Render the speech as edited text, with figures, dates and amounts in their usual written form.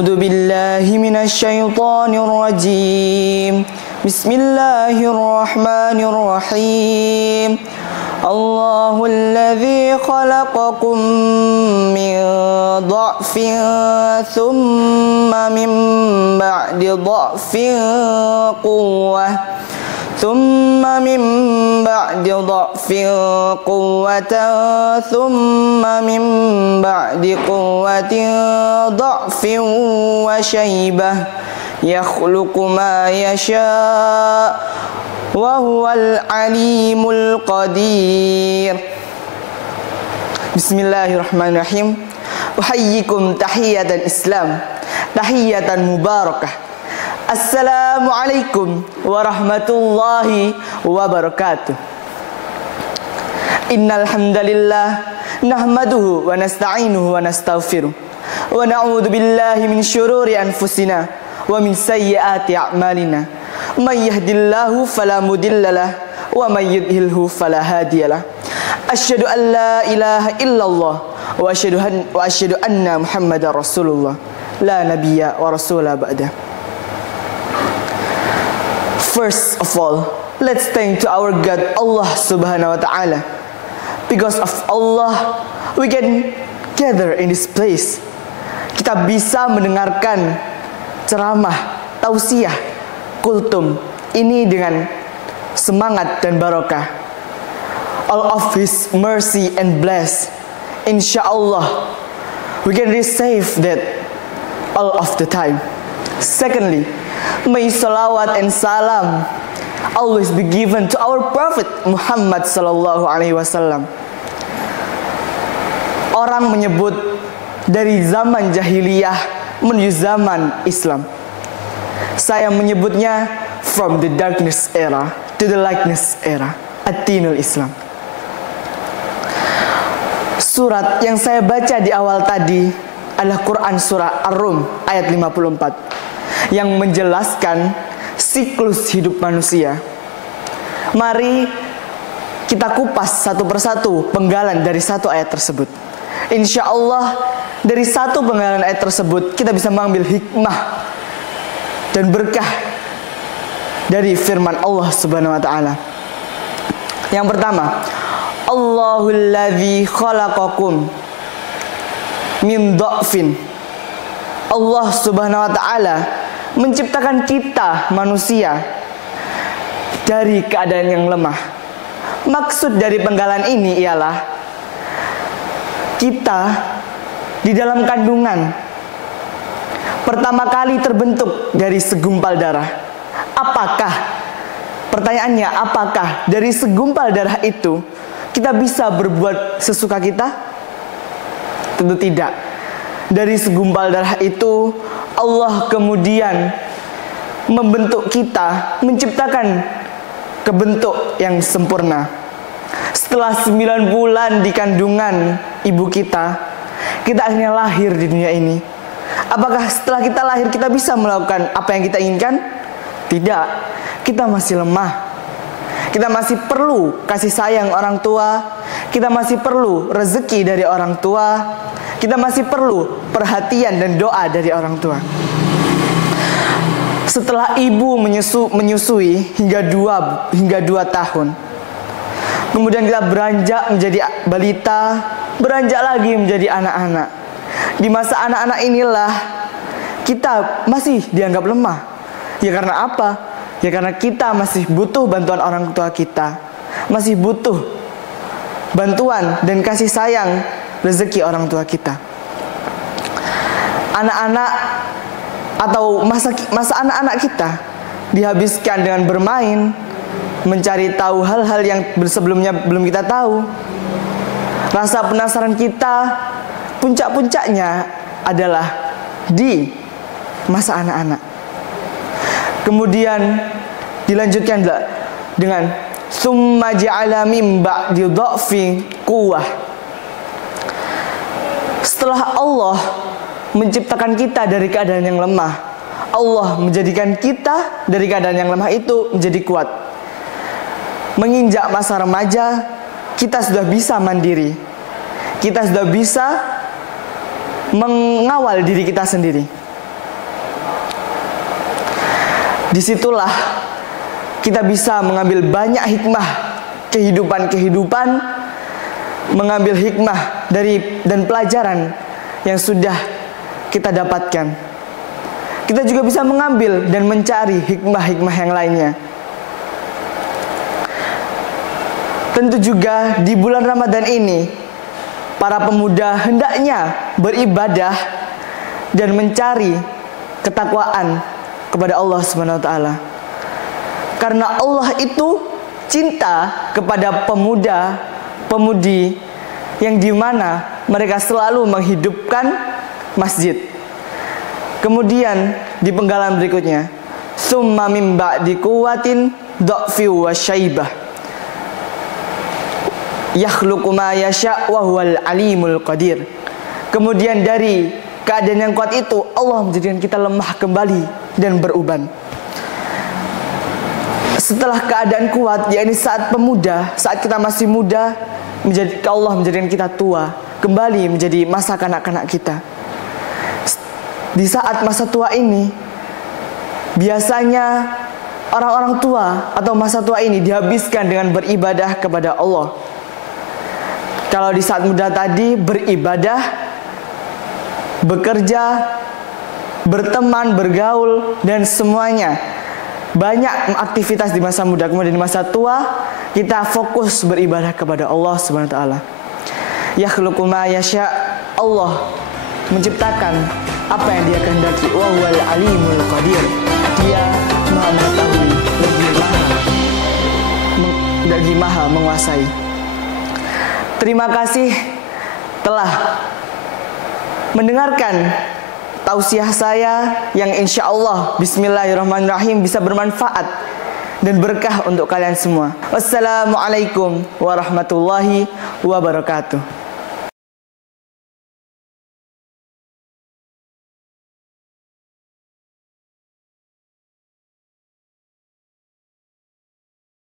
A'udzu billahi minasyaitonir rajim. Bismillahirrahmanirrahim. Allahul ladzi khalaqakum min dha'fin thumma min ba'di dha'fin quwwah ثم من بعد ضعف قوة ثم من بعد قوة ضعف وشيبة يخلق ما يشاء وهو العليم القدير. Bismillahirrahmanirrahim. Uhayyikum tahiyatan Islam, tahiyatan mubarakah. Assalamualaikum warahmatullahi wabarakatuh. Innal hamdalillah nahmaduhu wa nasta'inuhu wa nastaghfiruh wa na'udzu billahi min syururi anfusina wa min sayyiati a'malina. May yahdihillahu fala mudhillalah wa may yudhlilhu fala hadiyalah. Asyhadu an la ilaha illallah wa asyhadu anna Muhammadar Rasulullah la nabiyya wa rasula ba'da. First of all, let's thank to our God Allah Subhanahu wa Ta'ala. Because of Allah, we can gather in this place. Kita bisa mendengarkan ceramah, tausiah, kultum ini dengan semangat dan barokah. All of His mercy and bless. Insyaallah, we can receive that all of the time. Secondly, may salawat and salam always be given to our Prophet Muhammad sallallahu alaihi wasallam. Orang menyebut dari zaman jahiliyah menuju zaman Islam. Saya menyebutnya from the darkness era to the lightness era, ad-dinul Islam. Surat yang saya baca di awal tadi adalah Quran surah Ar-Rum ayat 54. Yang menjelaskan siklus hidup manusia. Mari kita kupas satu persatu penggalan dari satu ayat tersebut. Insya Allah dari satu penggalan ayat tersebut kita bisa mengambil hikmah dan berkah dari firman Allah Subhanahu wa Ta'ala. Yang pertama, Allahul ladzi khalaqakum min dha'fin. Allah Subhanahu wa Ta'ala menciptakan kita manusia dari keadaan yang lemah. Maksud dari penggalan ini ialah kita di dalam kandungan pertama kali terbentuk dari segumpal darah. Pertanyaannya, apakah dari segumpal darah itu kita bisa berbuat sesuka kita? Tentu tidak. Dari segumpal darah itu Allah kemudian membentuk kita, menciptakan kebentuk yang sempurna. Setelah 9 bulan di kandungan ibu kita akhirnya lahir di dunia ini. Apakah setelah kita lahir kita bisa melakukan apa yang kita inginkan? Tidak. Kita masih lemah. Kita masih perlu kasih sayang orang tua. Kita masih perlu rezeki dari orang tua. Kita masih perlu perhatian dan doa dari orang tua. Setelah ibu menyusui hingga 2 tahun, kemudian kita beranjak menjadi balita, beranjak lagi menjadi anak-anak. Di masa anak-anak inilah kita masih dianggap lemah. Ya karena apa? Ya karena kita masih butuh bantuan orang tua kita, masih butuh bantuan dan kasih sayang rezeki orang tua kita. Anak-anak atau masa anak-anak kita dihabiskan dengan bermain, mencari tahu hal-hal yang sebelumnya belum kita tahu. Rasa penasaran kita puncak-puncaknya adalah di masa anak-anak. Kemudian dilanjutkan dengan summa ja'ala min ba'di dha'fi quwwah. Setelah Allah menciptakan kita dari keadaan yang lemah, Allah menjadikan kita dari keadaan yang lemah itu menjadi kuat. Menginjak masa remaja, kita sudah bisa mandiri. Kita sudah bisa mengawal diri kita sendiri. Disitulah kita bisa mengambil banyak hikmah kehidupan, mengambil hikmah dari dan pelajaran yang sudah kita dapatkan. Kita juga bisa mengambil dan mencari hikmah-hikmah yang lainnya. Tentu juga di bulan Ramadan ini, para pemuda hendaknya beribadah dan mencari ketakwaan kepada Allah Subhanahu wa taala. Karena Allah itu cinta kepada pemuda-pemudi yang dimana mereka selalu menghidupkan masjid. Kemudian di penggalan berikutnya, summa mim ba'di quwwatin dha'fi wa syaibah yakhluqu ma yasha' wa huwal alimul qadir. Kemudian dari keadaan yang kuat itu, Allah menjadikan kita lemah kembali dan beruban. Setelah keadaan kuat, yakni saat pemuda, saat kita masih muda, Allah menjadikan kita tua, kembali menjadi masa kanak-kanak kita. Di saat masa tua ini, biasanya orang-orang tua atau masa tua ini dihabiskan dengan beribadah kepada Allah. Kalau di saat muda tadi beribadah, bekerja, berteman, bergaul, dan semuanya. Banyak aktivitas di masa muda. Kemudian di masa tua kita fokus beribadah kepada Allah Subhanahu wa taala. Yakhluqu ma yasha', Allah menciptakan apa yang Dia kehendaki. Wa huwal alimul qadir. Dia Maha mengetahui, lagi Maha menguasai. Terima kasih telah mendengarkan tausiah saya yang insya Allah bismillahirrahmanirrahim bisa bermanfaat dan berkah untuk kalian semua. Wassalamualaikum warahmatullahi wabarakatuh.